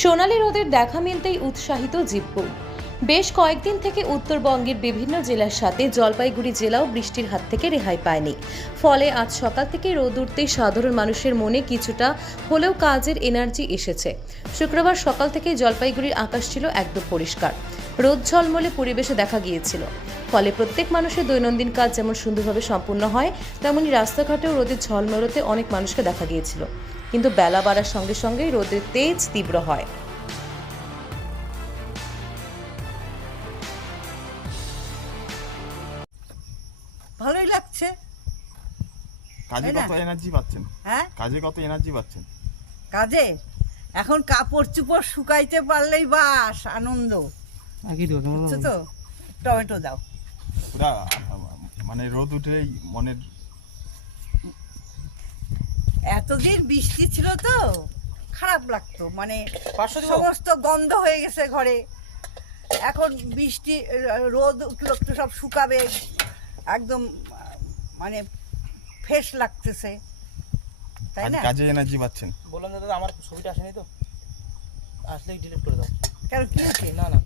সোনালী রোদের দেখা মিলতেই উৎসাহিত জিব্বু। বেশ কয়েকদিন থেকে উত্তরবঙ্গের বিভিন্ন জেলার সাথে জলপাইগুড়ি জেলাও বৃষ্টির হাত থেকে রেহাই পায়নি। ফলে আজ সকাল থেকে রোদ উঠতেই সাধারণ মানুষের মনে কিছুটা হলেও কাজের এনার্জি এসেছে। শুক্রবার সকাল থেকে জলপাইগুড়ির আকাশ ছিল একদম পরিষ্কার। রোদ ঝলমলে পরিবেশে দেখা গিয়েছিল। ফলে প্রত্যেক মানুষের দৈনন্দিন কাজ যেমন সুন্দরভাবে সম্পূর্ণ হয় তেমনি রাস্তাঘাটেও রোদের ঝলমলোতে অনেক মানুষকে দেখা গিয়েছিল। কিন্তু বেলা বাড়ার সঙ্গে সঙ্গেই রোদের তেজ তীব্র হয়। ভালোই লাগছে। কাজে কত এনার্জি পাচ্ছেন? হ্যাঁ? কাজে কত এনার্জি পাচ্ছেন? কাজে? এখন কাপড় চুপড় শুকাইতে পারলেই বাস আনন্দ। বুঝছ তো টমেটো দাও। মানে রোদ উঠলেই মনের এতদিন বৃষ্টি ছিল তো খারাপ লাগতো মানে সমস্ত গন্ধ হয়ে গেছে ঘরে। এখন বৃষ্টি রোদ উঠল একটু সব শুকাবে একদম মানে ফ্রেশ লাগতেছে। তাই না? কাজে এনার্জি পাচ্ছেন। বললাম দাদা আমার ছবিটা আসেনি তো? আসলেই ডিলিট করে দাও। Claro, ¿qué hace? No, no.